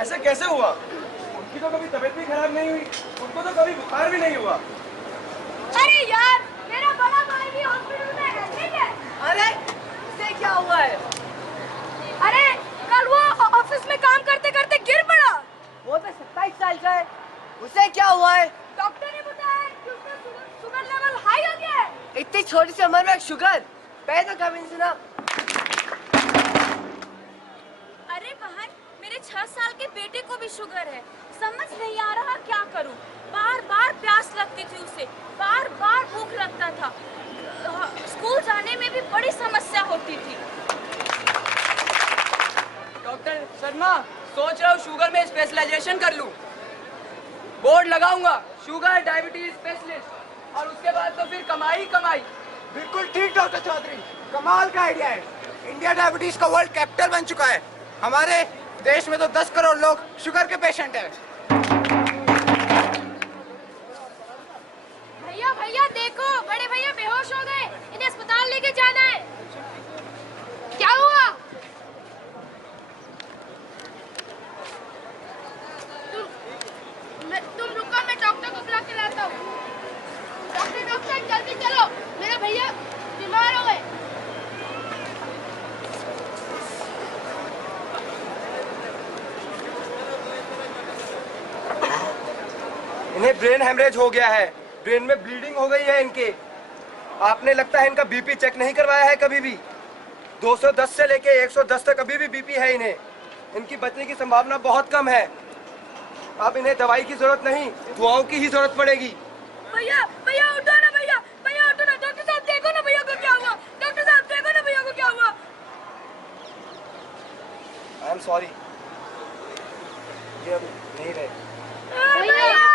ऐसा कैसे हुआ? उनकी तो कभी तबीयत भी खराब नहीं हुई, उनको तो कभी बुखार भी नहीं हुआ। अरे यार, मेरा बड़ा भाई भी हॉस्पिटल में है, ठीक है? अरे, उसे क्या हुआ है? अरे, कल वो ऑफिस में काम करते करते गिर पड़ा। वो तो 27 साल का है, उसे क्या हुआ है? डॉक्टर ने बताया कि उसका शुगर लेवल हाई हो गया है। इतनी छोटी सी उम्र में शुगर? पहले तो कभी नहीं सुना। अरे बहन, मेरे 6 साल के बेटे को भी शुगर है। समझ नहीं आ रहा क्या करूं। बार बार प्यास लगती थी उसे, बार बार भूख लगता था। स्कूल जाने में भी बड़ी समस्या होती थी। डॉक्टर शर्मा, सोच रहा हूँ शुगर में स्पेशलाइजेशन कर लूँ। बोर्ड लगाऊंगा, शुगर डायबिटीज स्पेशलिस्ट, और उसके बाद तो फिर कमाई कमाई। बिल्कुल ठीक डॉक्टर चौधरी, कमाल का आइडिया है। इंडिया डायबिटीज का वर्ल्ड कैपिटल बन चुका है। हमारे देश में तो 10 करोड़ लोग शुगर के पेशेंट हैं। भैया भैया देखो, बड़े भैया बेहोश हो गए, इन्हें अस्पताल लेके जाना है। क्या हुआ? तुम रुको, मैं डॉक्टर को बुला के लाता हूँ। डॉक्टर जल्दी चलो, मेरे भैया बीमार हो गए। इन्हें ब्रेन हेमरेज हो गया है, ब्रेन में ब्लीडिंग हो गई है इनके। आपने लगता है इनका बीपी चेक नहीं करवाया है कभी भी। 210 से लेके 110 तक अभी भी बीपी है इन्हें। इनकी बचने की संभावना बहुत कम है। अब इन्हें दवाई की जरूरत नहीं, दुआओं की ही जरूरत पड़ेगी। भैया भैया उठो ना, भैया भैया उठो ना। डॉक्टर साहब देखो ना भैया को क्या हुआ। डॉक्टर साहब देखो ना भैया को क्या हुआ। आई एम सॉरी, ये अब नहीं रहे। भैया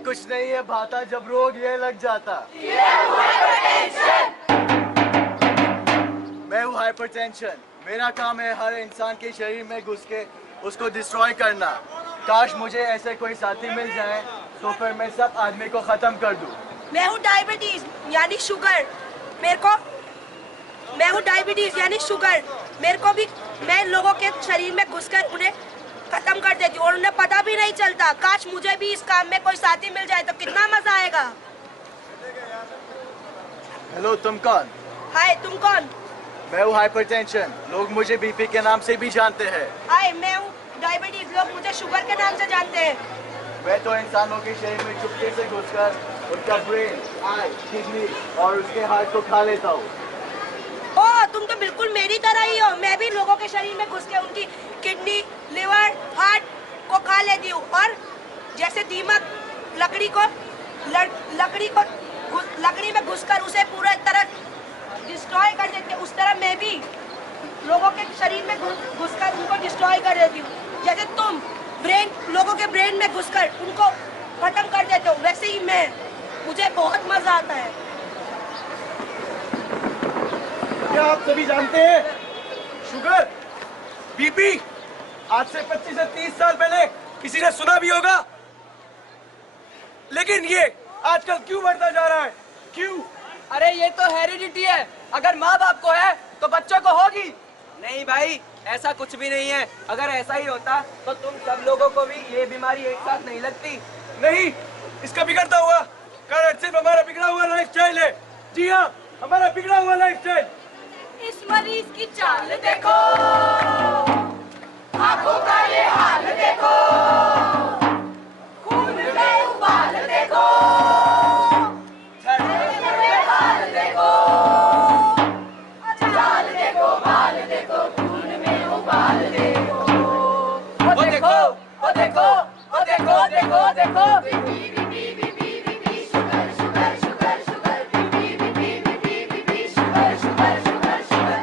कुछ नहीं है भाता, जब रोग ये लग जाता। मैं हूँ हाइपरटेंशन। मेरा काम है हर इंसान के शरीर में घुस के उसको डिस्ट्रॉय करना। काश मुझे ऐसे कोई साथी मिल जाए तो फिर मैं सब आदमी को खत्म कर दूं। मैं हूँ डायबिटीज यानी शुगर। मेरे को भी मैं लोगों के शरीर में घुसकर उन्हें खत्म कर देती हूँ और उन्हें पता भी नहीं चलता। काश मुझे भी इस काम में कोई साथी मिल जाए तो कितना मजा आएगा। हेलो, तुम कौन? हाय, तुम कौन? मैं हूँ हाइपरटेंशन। लोग मुझे बीपी के नाम से भी जानते हैं। हाय, मैं हूँ डायबिटीज। लोग मुझे शुगर के नाम से जानते हैं। वह तो इंसानों के शरीर में चुपके से घुसकर उनका ब्रेन, आई, किडनी और उसके हार्ट को खा लेता हूँ। ओ, तुम तो बिल्कुल मेरी तरह ही हो। मैं भी लोगों के शरीर में घुस के उनकी किडनी, लिवर, हार्ट को खा लेती हूँ। और जैसे दीमक लकड़ी में घुसकर उसे पूरा तरह डिस्ट्रॉय कर देती है, उस तरह मैं भी लोगों के शरीर में घुसकर उनको डिस्ट्रॉय कर देती हूँ। जैसे तुम लोगों के ब्रेन में घुसकर उनको खत्म कर देते हो, वैसे ही मुझे बहुत मजा आता है। क्या आप सभी जानते हैं, शुगर, बीपी आज से 25 से 30 साल पहले किसी ने सुना भी होगा, लेकिन ये आजकल क्यों बढ़ता जा रहा है? क्यों? अरे ये तो हेरिडिटी है। अगर माँ बाप को है तो बच्चों को होगी। नहीं भाई, ऐसा कुछ भी नहीं है। अगर ऐसा ही होता तो तुम सब लोगों को भी ये बीमारी एक साथ नहीं लगती। नहीं, इसका बिगड़ता हुआ कारण सिर्फ हमारा बिगड़ा हुआ लाइफस्टाइल है। जी हाँ, हमारा बिगड़ा हुआ लाइफस्टाइल। इस मरीज की चाल देखो, आंखों का ये हाल देखो, खून में उबाल देखो, झड़ने में बाल देखो, चाल देखो, बाल देखो, खून में उबाल देखो। वो देखो, वो देखो, वो देखो, देखो, देखो। Sugar sugar sugar sugar, sugar sugar sugar sugar.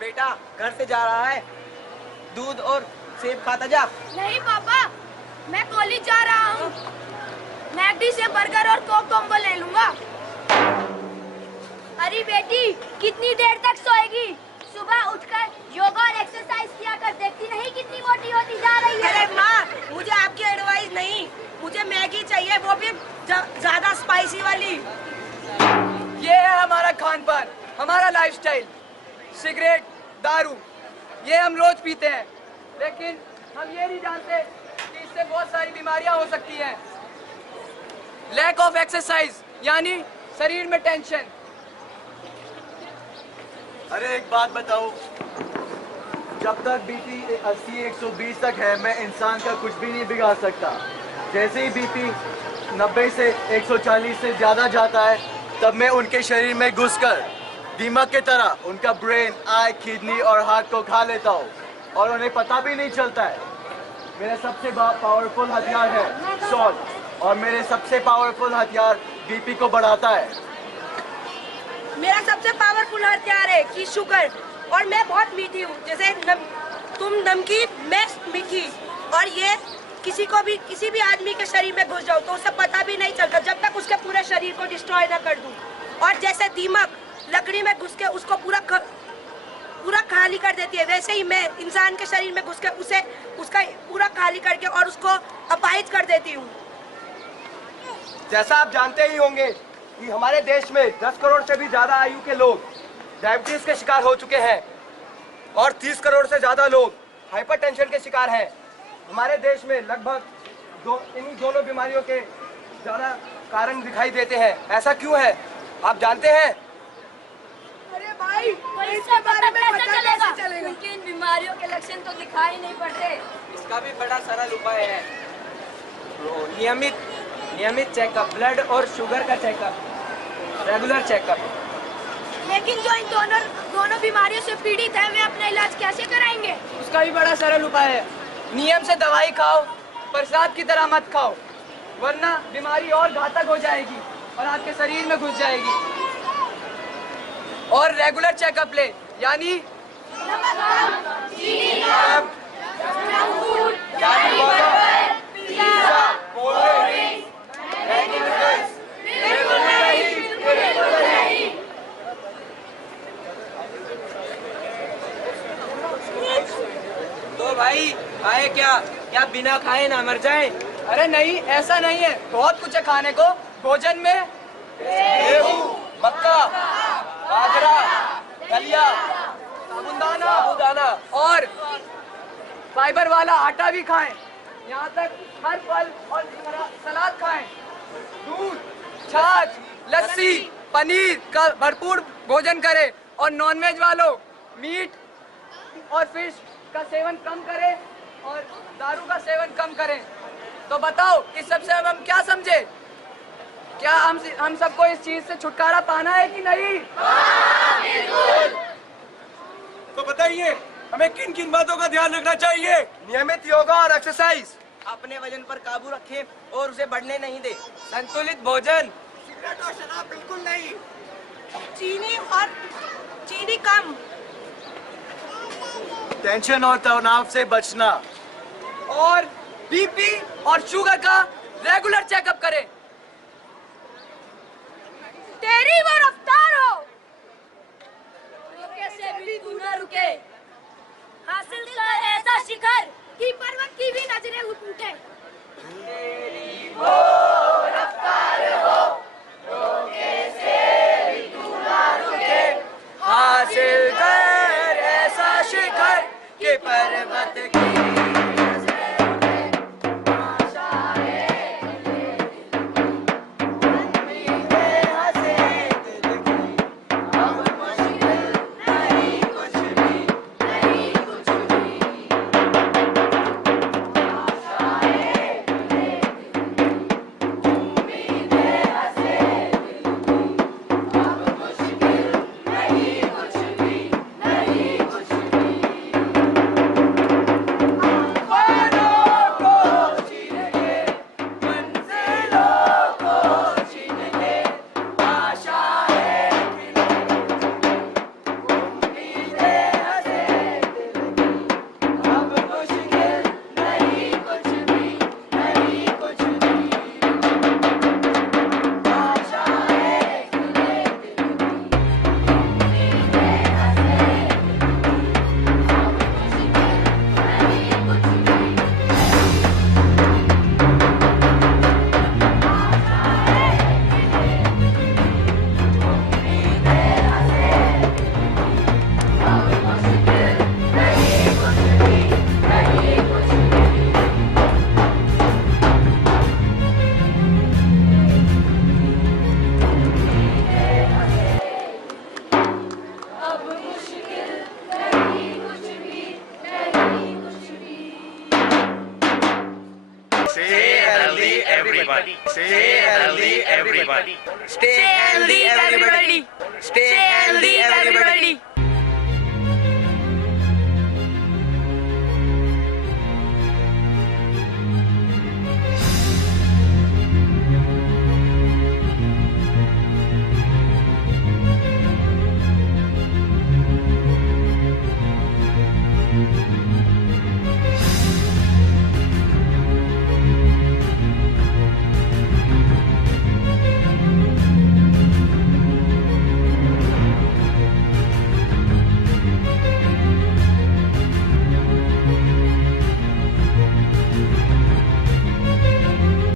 बेटा घर से जा रहा है, दूध और सेब खाता जा। नहीं पापा, मैं कॉलेज जा रहा हूँ। मैकडी से बर्गर और कोक कॉम्बो ले लूंगा। अरे बेटी, कितनी देर तक सोएगी? सुबह उठकर योगा और एक्सरसाइज किया कर, देखती नहीं कितनी मोटी होती जा रही है। अरे माँ, मुझे आपकी एडवाइस नहीं, मुझे मैगी चाहिए, वो भी ज्यादा स्पाइसी वाली। ये है हमारा खान पान, हमारा लाइफस्टाइल। सिगरेट, दारू, ये हम रोज पीते हैं, लेकिन हम ये नहीं जानते कि इससे बहुत सारी बीमारियां हो सकती हैं। लैक ऑफ एक्सरसाइज यानी शरीर में टेंशन। अरे एक बात बताऊं, जब तक बीपी 80-120 तक है, मैं इंसान का कुछ भी नहीं बिगाड़ सकता। जैसे ही बीपी 90 से 140 से ज्यादा जाता है, तब मैं उनके शरीर में घुसकर दीमक की तरह उनका ब्रेन, आई, किडनी और हार्ट को खा लेता हूँ और उन्हें पता भी नहीं चलता है। मेरा सबसे पावरफुल हथियार है सॉल्ट, और मेरे सबसे पावरफुल हथियार बीपी को बढ़ाता है। मेरा सबसे पावरफुल हथियार है कि शुगर, और मैं बहुत मीठी हूँ। जैसे तुम नमकीन, मैं मीठी, और ये किसी भी आदमी के शरीर में घुस जाओ तो उसे पता भी नहीं चलता जब तक उसके पूरे शरीर को डिस्ट्रॉय ना कर दूं। और जैसे दीमक लकड़ी में घुस के उसको पूरा खाली कर देती है, वैसे ही मैं इंसान के शरीर में घुस के उसका पूरा खाली करके और उसको अपाहिज कर देती हूँ। जैसा आप जानते ही होंगे कि हमारे देश में 10 करोड़ से भी ज्यादा आयु के लोग डायबिटीज के शिकार हो चुके हैं और 30 करोड़ से ज्यादा लोग हाइपरटेंशन के शिकार हैं। हमारे देश में लगभग इन्हीं दोनों बीमारियों के ज्यादा कारण दिखाई देते हैं। ऐसा क्यों है, आप जानते हैं? अरे भाई, इसके बारे में पता कैसे चलेगा? उनकी इन बीमारियों के लक्षण तो दिखाई नहीं पड़ते। इसका भी बड़ा सरल उपाय है, नियमित चेकअप, ब्लड और शुगर का चेकअप, रेगुलर चेकअप। लेकिन जो इन दोनों बीमारियों से पीड़ित हैं, वे अपना इलाज कैसे कराएंगे? उसका भी बड़ा सरल उपाय है, नियम से दवाई खाओ, प्रसाद की तरह मत खाओ, वरना बीमारी और घातक हो जाएगी और आपके शरीर में घुस जाएगी। और रेगुलर चेकअप ले, यानी तो भाई खाए क्या बिना खाए ना मर जाए? अरे नहीं, ऐसा नहीं है, बहुत कुछ है खाने को। भोजन में गेहूं, मक्का, बाजरा, दलिया, साबुदाना और फाइबर वाला आटा भी खाएं। यहाँ तक हर फल और सलाद खाएं। दूध, छाछ, लस्सी, पनीर का भरपूर भोजन करें और नॉनवेज वालों मीट और फिश का सेवन कम करें और दारू का सेवन कम करें। तो बताओ इस सबसे अब हम क्या समझे? क्या हम सबको इस चीज से छुटकारा पाना है कि नहीं? तो बताइए हमें किन किन बातों का ध्यान रखना चाहिए? नियमित योगा और एक्सरसाइज, अपने वजन पर काबू रखें और उसे बढ़ने नहीं दे। संतुलित भोजन, सिगरेट और शराब बिल्कुल नहीं। चीनी कम, टेंशन और तनाव से बचना। और बीपी और शुगर का रेगुलर चेकअप करें। तेरी वो रफ्तार हो, रोके से भी तू न रुके, हासिल कर ऐसा शिखर कि पर्वत की भी नजरें उठे। हासिल कर ऐसा शिखर कि पर्वत की Stay healthy, everybody. Stay healthy, everybody. Stay healthy, everybody.